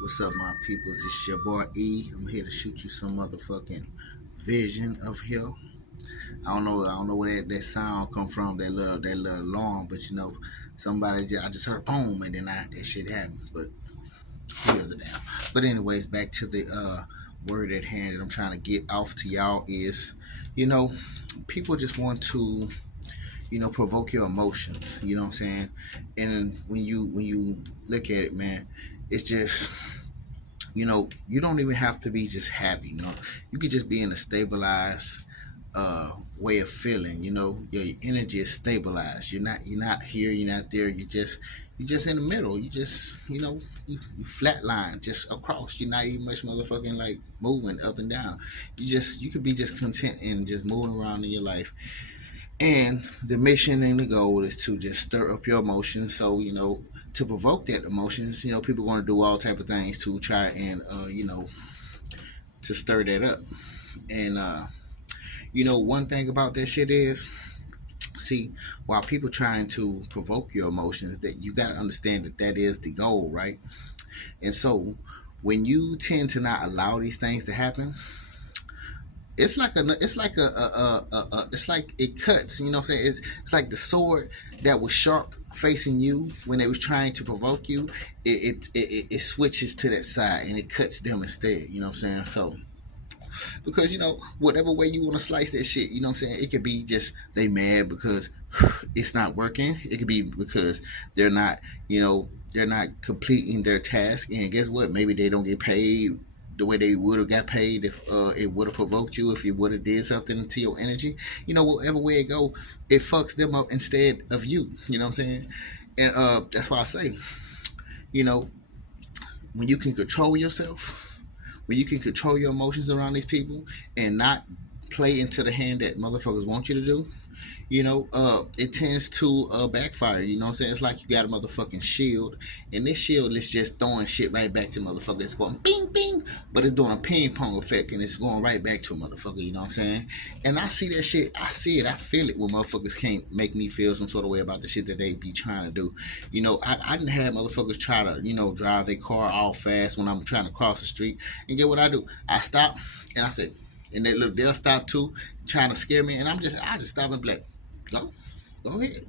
What's up, my peoples? It's your boy E. I'm here to shoot you some motherfucking vision of hell. I don't know where that sound come from, that little alarm, but I just heard a boom and then that shit happened. But who gives a damn? But anyways, back to the word at hand that I'm trying to get off to y'all is, you know, people just want to, provoke your emotions. You know what I'm saying? And when you look at it, man, it's just you don't even have to be just happy. You could just be in a stabilized way of feeling. Your energy is stabilized. You're not here, you're not there. You're just in the middle. You flatline just across. You're not even much motherfucking like moving up and down. You could be just content and just moving around in your life. And the mission and the goal is to just stir up your emotions. So, to provoke that emotions, people are going to do all type of things to try and, to stir that up. And, one thing about that shit is, see, while people trying to provoke your emotions, that you got to understand that is the goal, right? And so when you tend to not allow these things to happen, it's like it cuts. You know what I'm saying? It's like the sword that was sharp facing you when they was trying to provoke you. It switches to that side and it cuts them instead. You know what I'm saying? So because whatever way you want to slice that shit, you know what I'm saying? It could be just they mad because it's not working. It could be because they're not they're not completing their task, and guess what? Maybe they don't get paid the way they would have got paid if it would have provoked you, if you would have did something to your energy. Whatever way it go, it fucks them up instead of you. You know what I'm saying? And that's why I say, you know, when you can control yourself, when you can control your emotions around these people and not play into the hand that motherfuckers want you to do, it tends to backfire. You know what I'm saying? It's like you got a motherfucking shield, and this shield is just throwing shit right back to motherfucker. It's going bing, bing, but it's doing a ping pong effect, and it's going right back to a motherfucker. You know what I'm saying? And I see that shit. I see it. I feel it when motherfuckers can't make me feel some sort of way about the shit that they be trying to do. I didn't have motherfuckers try to, drive their car all fast when I'm trying to cross the street. And get what I do? I stop, and I said, and they'll stop too, trying to scare me, and I just stop and be like, go ahead.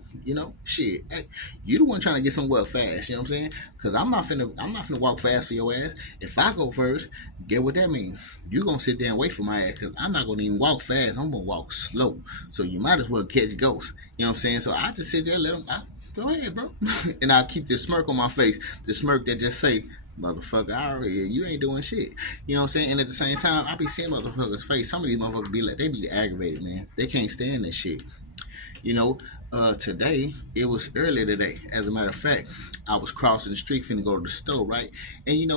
Shit. Hey, you the one trying to get somewhere fast. You know what I'm saying? Because I'm not finna walk fast for your ass. If I go first, get what that means. You gonna sit there and wait for my ass because I'm not gonna even walk fast. I'm gonna walk slow. So you might as well catch ghosts. You know what I'm saying? So I just sit there, let them. Go ahead, bro. And I keep this smirk on my face. The smirk that just say, motherfucker, you ain't doing shit. You know what I'm saying? And at the same time, I be seeing motherfuckers' face. Some of these motherfuckers be like, they be aggravated, man. They can't stand this shit. Today, it was earlier today. As a matter of fact, I was crossing the street finna go to the store, right? And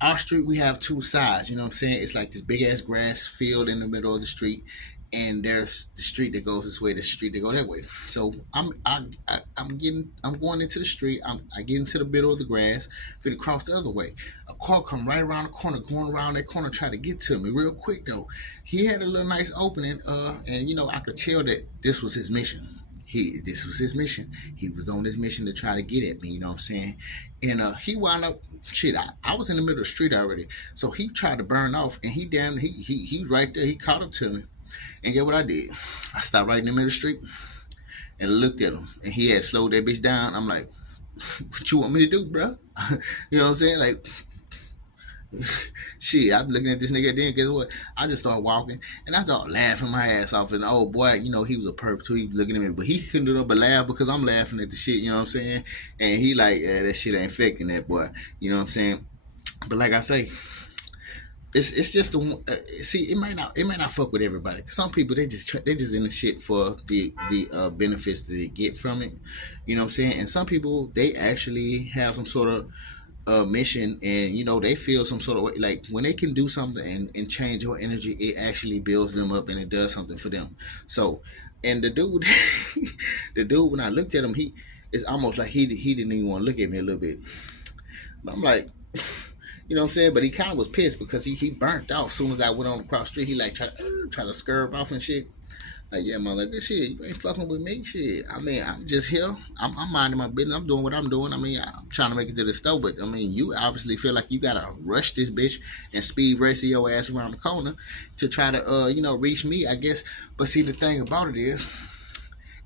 our street, we have two sides. You know what I'm saying? It's like this big ass grass field in the middle of the street, and there's the street that goes this way, the street that go that way. So I'm going into the street. I get into the middle of the grass, finna cross the other way. A car come right around the corner, going around that corner, try to get to me real quick though. He had a little nice opening, and I could tell that this was his mission. This was his mission. He was on this mission to try to get at me. You know what I'm saying? And he wound up. Shit, I was in the middle of the street already, so he tried to burn off, and he was right there. He caught up to me. And get what I did? I stopped right in the middle of the street and looked at him. And he had slowed that bitch down. I'm like, what you want me to do, bro? You know what I'm saying? Like, shit, I'm looking at this nigga. Then guess what? I just started walking and I started laughing my ass off. And oh boy, he was a perp too. He was looking at me, but he couldn't do nothing but laugh because I'm laughing at the shit. You know what I'm saying? And he like, yeah, that shit ain't affecting that boy. You know what I'm saying? But like I say, it's just the see, it might not fuck with everybody. Some people they just in the shit for the benefits that they get from it. You know what I'm saying? And some people they actually have some sort of mission, and they feel some sort of way. Like when they can do something and change your energy, it actually builds them up and it does something for them. So, and the dude, the dude, when I looked at him, it's almost like he didn't even want to look at me a little bit. But I'm like. You know what I'm saying? But he kind of was pissed because he burnt off as soon as I went on across the street. He like tried to scurve off and shit. Like, yeah, motherfucker, shit, you ain't fucking with me, shit. I mean, I'm just here. I'm minding my business. I'm doing what I'm doing. I mean, I'm trying to make it to the store, but I mean, you obviously feel like you gotta rush this bitch and speed race your ass around the corner to try to, reach me, I guess. But see, the thing about it is,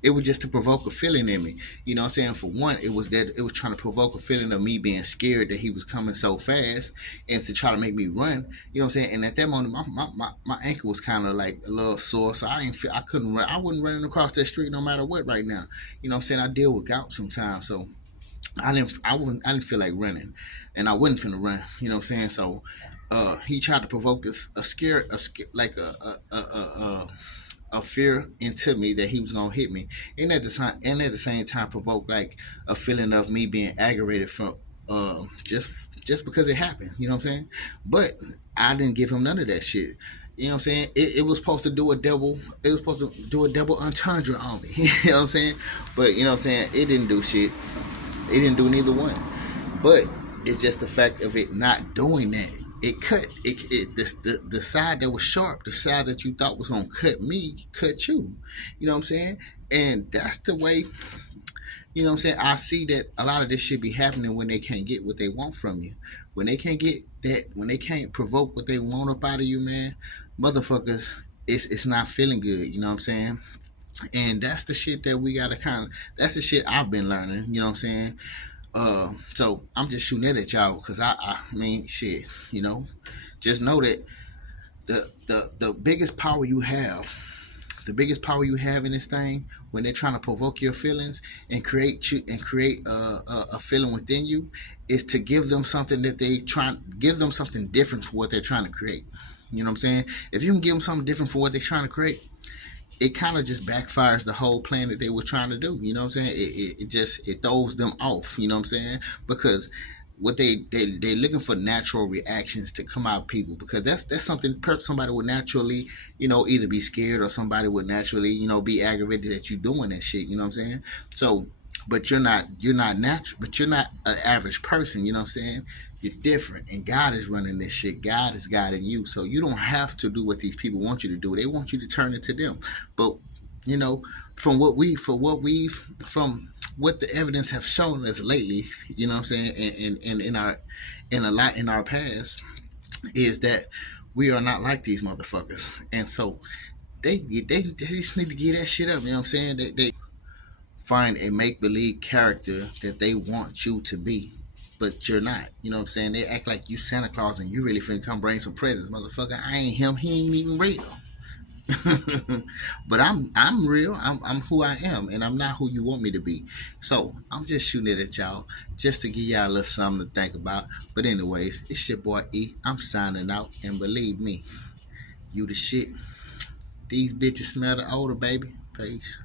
it was just to provoke a feeling in me. You know what I'm saying? For one, it was that it was trying to provoke a feeling of me being scared that he was coming so fast and to try to make me run. You know what I'm saying? And at that moment, my ankle was kind of like a little sore, so I couldn't run. I wasn't running across that street no matter what right now. You know what I'm saying? I deal with gout sometimes, so I didn't feel like running, and I wasn't finna run. You know what I'm saying? So he tried to provoke like a fear into me that he was gonna hit me, and at the same time provoke like a feeling of me being aggravated from just because it happened. You know what I'm saying? But I didn't give him none of that shit. You know what I'm saying? It was supposed to do a double. It was supposed to do a double entendre on me. You know what I'm saying? But you know what I'm saying? It didn't do shit. It didn't do neither one. But it's just the fact of it not doing that. It cut the side that was sharp, the side that you thought was gonna cut me, cut you. You know what I'm saying? And that's the way. You know what I'm saying? I see that a lot of this should be happening when they can't get what they want from you. When they can't get that, when they can't provoke what they want up out of you, man, motherfuckers, it's not feeling good. You know what I'm saying? And that's the shit that we gotta kind of. That's the shit I've been learning. You know what I'm saying? So I'm just shooting it at y'all because I mean, shit, just know that the biggest power you have, the biggest power you have in this thing when they're trying to provoke your feelings and create a feeling within you is to give them something that they try give them something different for what they're trying to create. You know what I'm saying? If you can give them something different for what they're trying to create, it kind of just backfires the whole plan that they were trying to do. You know what I'm saying? It throws them off. You know what I'm saying? Because what they're looking for natural reactions to come out of people because that's something somebody would naturally either be scared or somebody would naturally be aggravated that you doing that shit. You know what I'm saying? So, but you're not natural, but you're not an average person. You know what I'm saying? You're different, and God is running this shit. God is guiding you, so you don't have to do what these people want you to do. They want you to turn it to them. But you know, from what the evidence have shown us lately, you know what I'm saying, and in a lot in our past, is that we are not like these motherfuckers, and so they just need to get that shit up. You know what I'm saying? They find a make believe character that they want you to be, but you're not. You know what I'm saying? They act like you Santa Claus and you really finna come bring some presents, motherfucker. I ain't him. He ain't even real. But I'm real. I'm who I am, and I'm not who you want me to be. So I'm just shooting it at y'all, just to give y'all a little something to think about. But anyways, it's your boy E. I'm signing out, and believe me, you the shit. These bitches smell the odor, baby. Peace.